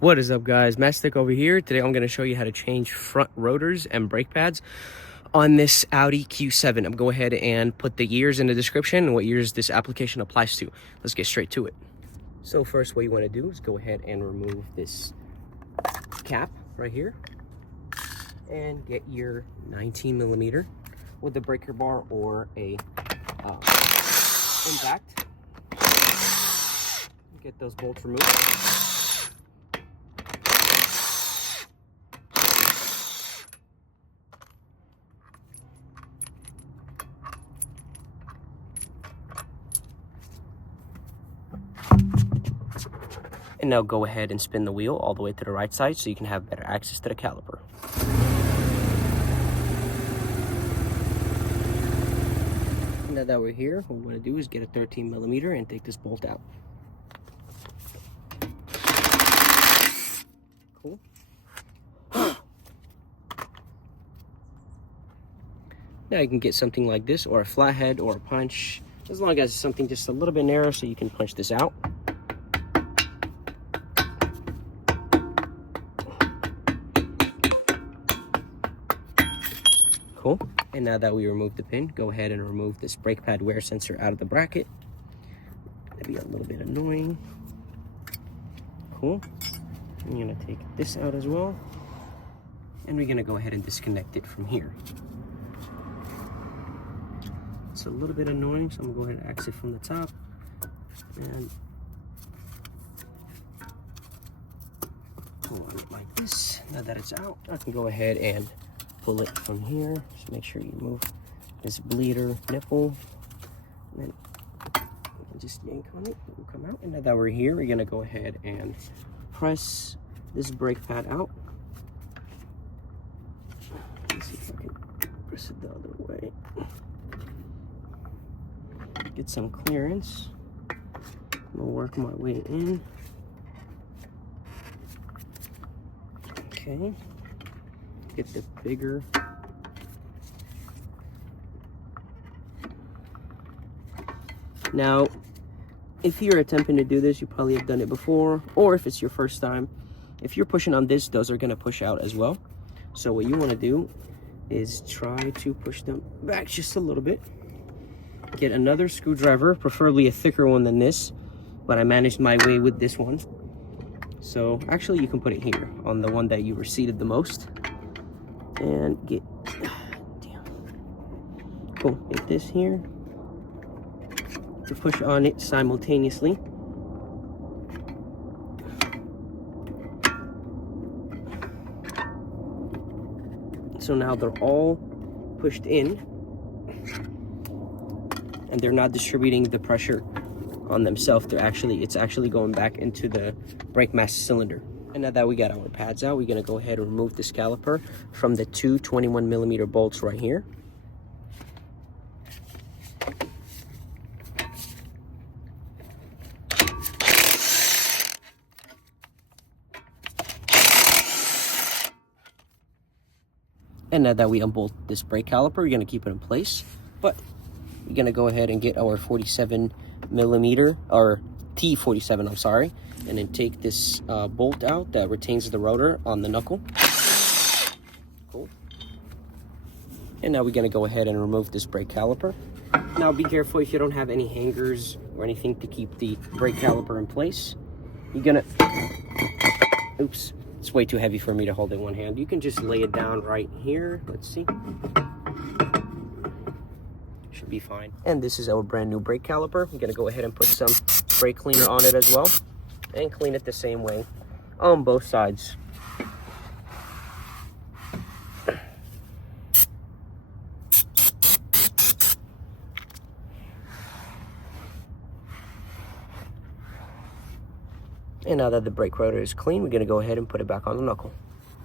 What is up, guys? Mastic over here. Today I'm going to show you how to change front rotors and brake pads on this Audi Q7. I'm going to go ahead and put the years in the description and what years this application applies to. Let's get straight to it. So first, what you want to do is go ahead and remove this cap right here and get your 19mm with the breaker bar or a impact. Get those bolts removed. And now go ahead and spin the wheel all the way to the right side so you can have better access to the caliper. Now that we're here, what we want to do is get a 13mm and take this bolt out. Cool. Now you can get something like this, or a flathead, or a punch, as long as it's something just a little bit narrow so you can punch this out. Cool. And now that we removed the pin, go ahead and remove this brake pad wear sensor out of the bracket. That'd be a little bit annoying. Cool. I'm gonna take this out as well. And we're gonna go ahead and disconnect it from here. It's a little bit annoying, so I'm gonna go ahead and exit from the top. And pull it like this. Now that it's out, I can go ahead and pull it from here. Just make sure you move this bleeder nipple. And then just yank on it, it will come out. And now that we're here, we're gonna go ahead and press this brake pad out. Let's see if I can press it the other way. Get some clearance. I'm gonna work my way in. Okay. Get the bigger. Now, if you're attempting to do this, you probably have done it before, or if it's your first time, if you're pushing on this, those are going to push out as well. So what you want to do is try to push them back just a little bit. Get another screwdriver, preferably a thicker one than this, but I managed my way with this one. So actually you can put it here on the one that you receded the most. And get, damn. Cool, get this here to push on it simultaneously. So now they're all pushed in and they're not distributing the pressure on themselves. It's actually going back into the brake master cylinder. And now that we got our pads out, we're gonna go ahead and remove this caliper from the two 21mm bolts right here. And now that we unbolt this brake caliper, we're gonna keep it in place. But we're gonna go ahead and get our 47mm, or T47, I'm sorry, and then take this bolt out that retains the rotor on the knuckle. Cool. And now we're gonna go ahead and remove this brake caliper. Now be careful if you don't have any hangers or anything to keep the brake caliper in place. You're gonna, oops, it's way too heavy for me to hold in one hand. You can just lay it down right here. Let's see. Should be fine. And this is our brand new brake caliper. I'm gonna go ahead and put some brake cleaner on it as well and clean it the same way on both sides. And now that the brake rotor is clean, we're gonna go ahead and put it back on the knuckle.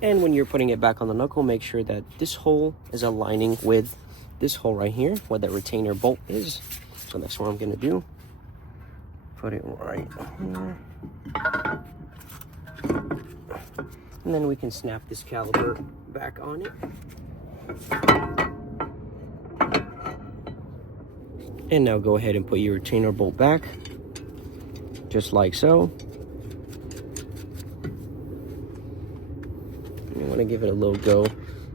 And when you're putting it back on the knuckle, make sure that this hole is aligning with this hole right here, where that retainer bolt is. So that's what I'm gonna do. Put it right here. And then we can snap this caliper back on it. And now go ahead and put your retainer bolt back, just like so. You want to give it a little go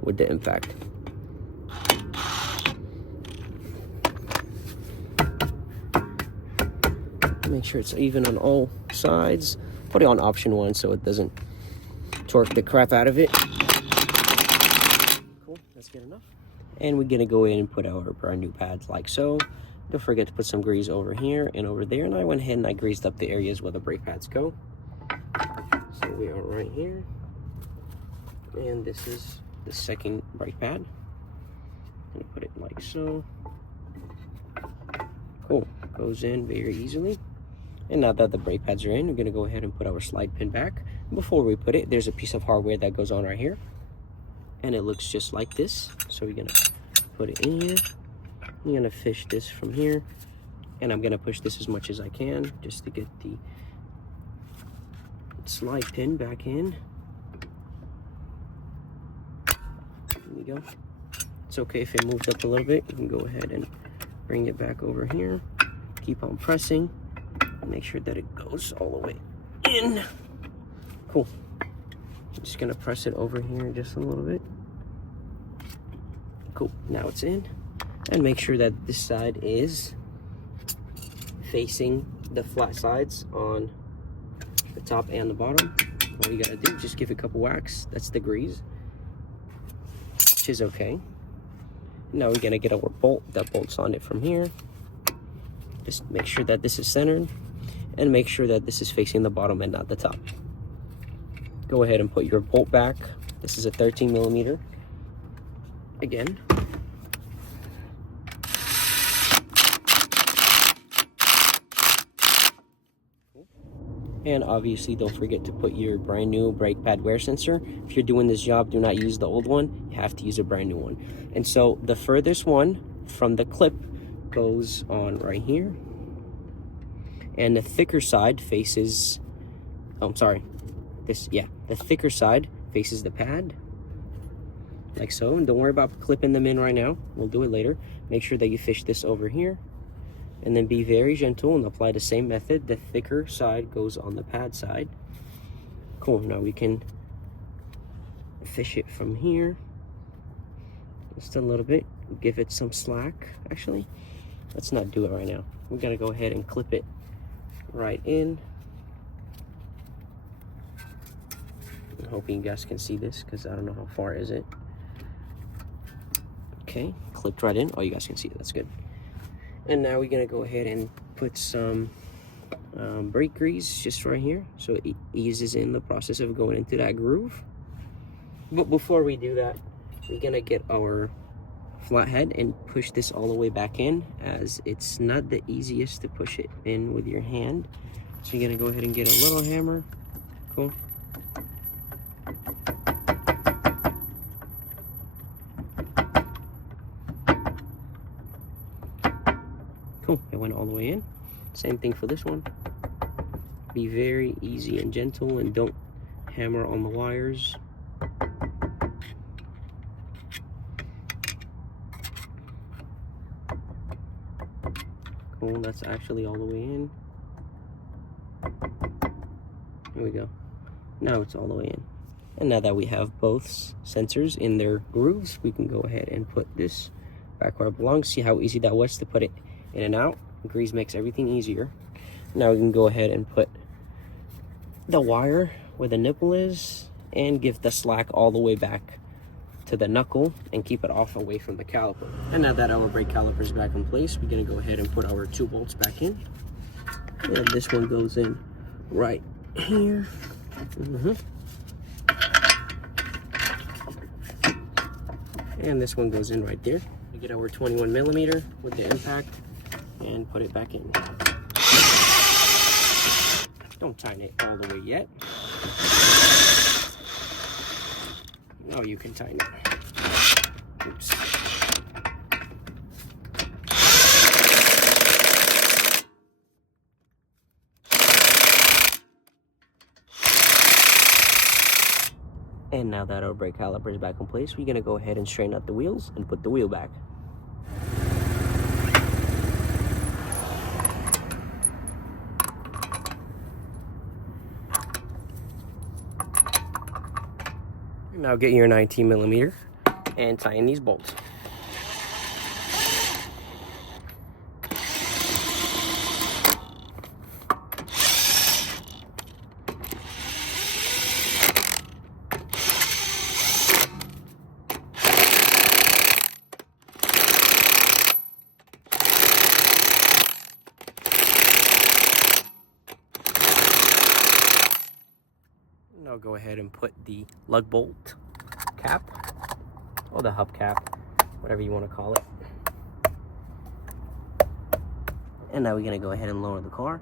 with the impact. Make sure it's even on all sides. Put it on option 1 so it doesn't torque the crap out of it. Cool, that's good enough. And we're gonna go in and put our brand new pads like so. Don't forget to put some grease over here and over there. And I went ahead and I greased up the areas where the brake pads go. So we are right here. And this is the second brake pad. I'm gonna put it like so. Cool, goes in very easily. And now that the brake pads are in, we're gonna go ahead and put our slide pin back. Before we put it, there's a piece of hardware that goes on right here. And it looks just like this. So we're gonna put it in here. I'm gonna fish this from here. And I'm gonna push this as much as I can just to get the slide pin back in. There we go. It's okay if it moved up a little bit. You can go ahead and bring it back over here. Keep on pressing. Make sure that it goes all the way in. Cool. I'm just gonna press it over here just a little bit. Cool, now it's in. And make sure that this side is facing the flat sides on the top and the bottom. All you gotta do, just give it a couple whacks. That's the grease, which is okay. Now we're gonna get our bolt that bolts on it from here. Just make sure that this is centered and make sure that this is facing the bottom and not the top. Go ahead and put your bolt back. This is a 13mm. Again. And obviously don't forget to put your brand new brake pad wear sensor. If you're doing this job, do not use the old one. You have to use a brand new one. And so the furthest one from the clip goes on right here. And the thicker side faces, oh, I'm sorry. The thicker side faces the pad. Like so. And don't worry about clipping them in right now. We'll do it later. Make sure that you fish this over here. And then be very gentle and apply the same method. The thicker side goes on the pad side. Cool, now we can fish it from here. Just a little bit, give it some slack. Actually, let's not do it right now. We're gonna go ahead and clip it right in. I'm hoping you guys can see this because I don't know how far is it. Okay, clipped right in. Oh, you guys can see it, that's good. And now we're gonna go ahead and put some brake grease just right here so it eases in the process of going into that groove. But before we do that, we're gonna get our flathead and push this all the way back in, as it's not the easiest to push it in with your hand. So you're gonna go ahead and get a little hammer. Cool. Cool, it went all the way in. Same thing for this one. Be very easy and gentle and don't hammer on the wires. Cool, that's actually all the way in. There we go. Now it's all the way in. And now that we have both sensors in their grooves, we can go ahead and put this back where it belongs. See how easy that was to put it in and out? Grease makes everything easier. Now we can go ahead and put the wire where the nipple is and give the slack all the way back to the knuckle and keep it off away from the caliper. And now that our brake caliper is back in place, we're gonna go ahead and put our 2 bolts back in. And this one goes in right here. And this one goes in right there. We get our 21mm with the impact and put it back in. Don't tighten it all the way yet. Now you can tighten it. Oops. And now that our brake caliper is back in place, we're gonna go ahead and straighten out the wheels and put the wheel back. Now get your 19mm and tighten these bolts. Now go ahead and put the lug bolt cap, or the hubcap, whatever you want to call it. And now we're going to go ahead and lower the car.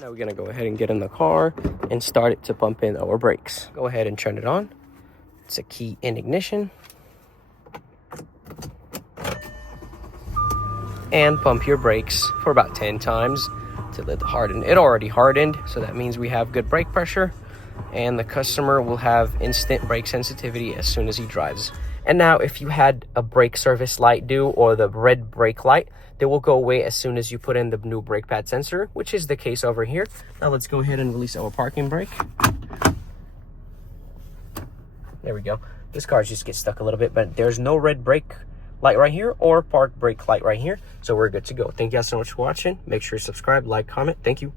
Now we're going to go ahead and get in the car and start it to pump in our brakes. Go ahead and turn it on. It's a key in ignition. And pump your brakes for about 10 times till it hardened. It already hardened, so that means we have good brake pressure, and the customer will have instant brake sensitivity as soon as he drives. And now if you had a brake service light due, or the red brake light, they will go away as soon as you put in the new brake pad sensor, which is the case over here. Now let's go ahead and release our parking brake. There we go. This car just gets stuck a little bit, but there's no red brake light right here or park brake light right here, so we're good to go. Thank you guys so much for watching. Make sure you subscribe, like, comment. Thank you.